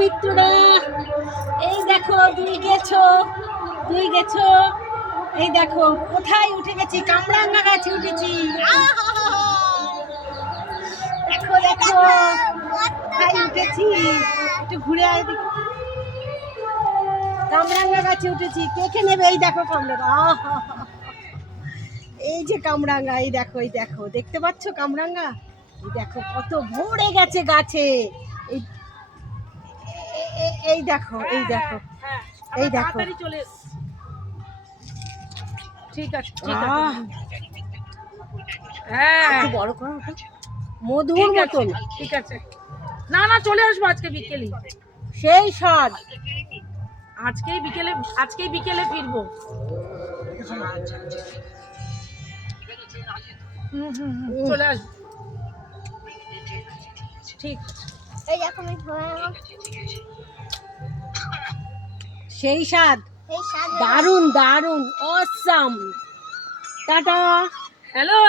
মিত্ররা, এই দেখো দুই গেছো, এই দেখো কোথায় উঠে গেছি, কামরাঙ্গা গাছে উঠেছি। দেখো দেখো কোথায় উঠেছি, একটু ঘুরে আয় দেখি। কামরাঙ্গা গাছে উঠেছি, কে কে নেবে? এই দেখো কামরাঙ্গা, এই যে কামরাঙ্গা, এই দেখো দেখতে পাচ্ছ কামরাঙ্গা? এই দেখো কত ভরে গেছে গাছে। এই দেখো এই দেখো চলে এসেছি। ঠিক আছে হ্যাঁ, বড় করো ওটা, মধুর মতন। ঠিক আছে, না চলে আসবো আজকে বিকেলে, সেই স্বাদ। আজকেই বিকেলে ফিরবো। চলে আসবো, ঠিক আছে। সেই স্বাদ, দারুণ অসাম। টাটা। হ্যালো।